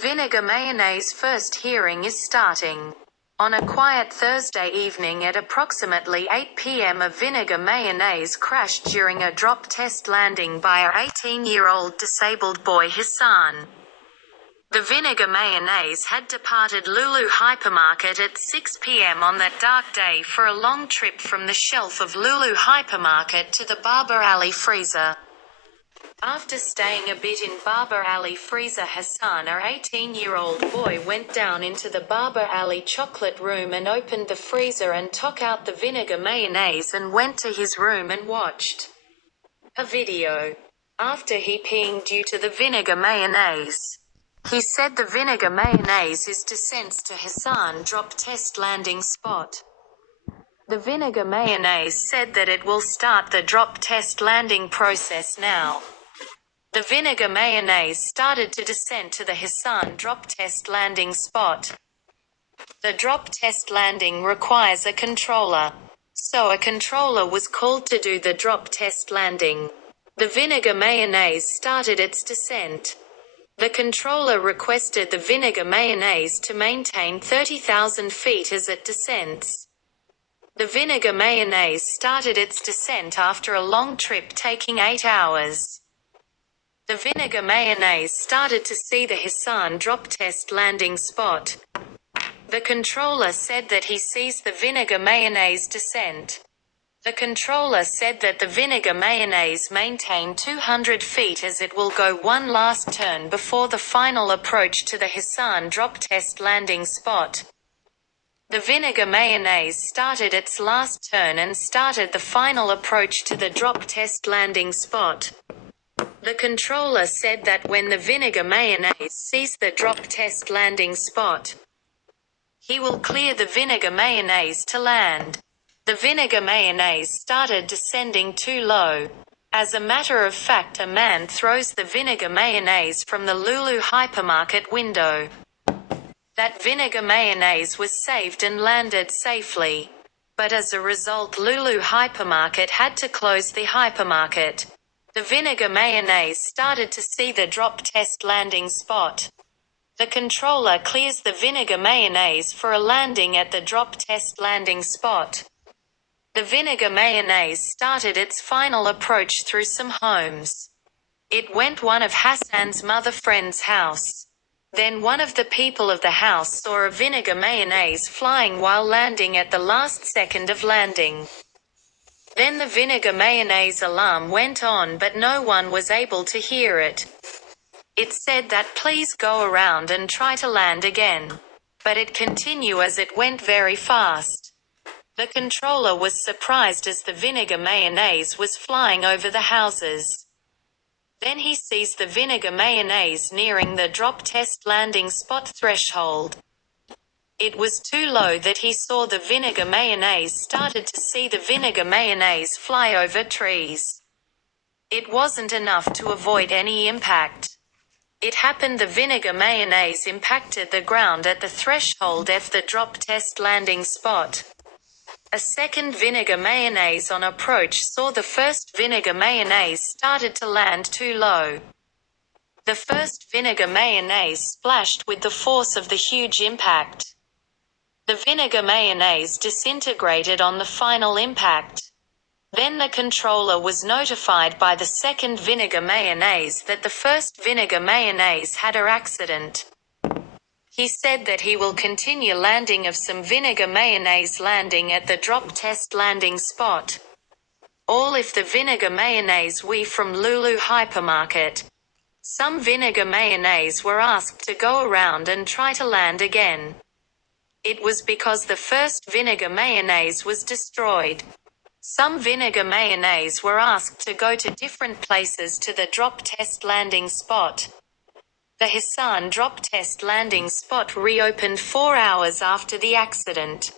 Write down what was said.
Vinegar Mayonnaise first hearing is starting. On a quiet Thursday evening at approximately 8 p.m. a Vinegar Mayonnaise crashed during a drop test landing by a 18-year-old disabled boy Hassan. The Vinegar Mayonnaise had departed Lulu Hypermarket at 6 p.m. on that dark day for a long trip from the shelf of Lulu Hypermarket to the Barber Alley freezer. After staying a bit in Barber Alley freezer, Hassan, our 18-year-old boy, went down into the Barber Alley chocolate room and opened the freezer and took out the Vinegar Mayonnaise and went to his room and watched a video. After he peeing due to the Vinegar Mayonnaise. He said the Vinegar Mayonnaise is descents to Hassan drop test landing spot. The Vinegar Mayonnaise said that it will start the drop test landing process now. The Vinegar Mayonnaise started to descend to the Hassan drop test landing spot. The drop test landing requires a controller. So a controller was called to do the drop test landing. The Vinegar Mayonnaise started its descent. The controller requested the Vinegar Mayonnaise to maintain 30,000 feet as it descends. The Vinegar Mayonnaise started its descent after a long trip taking 8 hours. The Vinegar Mayonnaise started to see the Hassan drop test landing spot. The controller said that he sees the Vinegar Mayonnaise descent. The controller said that the Vinegar Mayonnaise maintained 200 feet as it will go one last turn before the final approach to the Hassan drop test landing spot. The Vinegar Mayonnaise started its last turn and started the final approach to the drop test landing spot. The controller said that when the Vinegar Mayonnaise sees the drop test landing spot, he will clear the Vinegar Mayonnaise to land. The Vinegar Mayonnaise started descending too low. As a matter of fact, a man throws the Vinegar Mayonnaise from the Lulu Hypermarket window. That Vinegar Mayonnaise was saved and landed safely. But as a result, Lulu Hypermarket had to close the hypermarket. The Vinegar Mayonnaise started to see the drop test landing spot. The controller clears the Vinegar Mayonnaise for a landing at the drop test landing spot. The Vinegar Mayonnaise started its final approach through some homes. It went one of Hassan's mother friend's house. Then one of the people of the house saw a Vinegar Mayonnaise flying while landing at the last second of landing. Then the Vinegar Mayonnaise alarm went on, but no one was able to hear it. It said that please go around and try to land again. But it continued as it went very fast. The controller was surprised as the Vinegar Mayonnaise was flying over the houses. Then he sees the Vinegar Mayonnaise nearing the drop test landing spot threshold. It was too low that he saw the Vinegar Mayonnaise started to see the Vinegar Mayonnaise fly over trees. It wasn't enough to avoid any impact. It happened, the Vinegar Mayonnaise impacted the ground at the threshold of the drop test landing spot. A second Vinegar Mayonnaise on approach saw the first Vinegar Mayonnaise started to land too low. The first Vinegar Mayonnaise splashed with the force of the huge impact. The Vinegar Mayonnaise disintegrated on the final impact. Then the controller was notified by the second Vinegar Mayonnaise that the first Vinegar Mayonnaise had an accident. He said that he will continue landing of some Vinegar Mayonnaise landing at the drop test landing spot. All if the Vinegar Mayonnaise we from Lulu Hypermarket. Some Vinegar Mayonnaise were asked to go around and try to land again. It was because the first Vinegar Mayonnaise was destroyed. Some Vinegar Mayonnaise were asked to go to different places to the drop test landing spot. The Hassan drop test landing spot reopened 4 hours after the accident.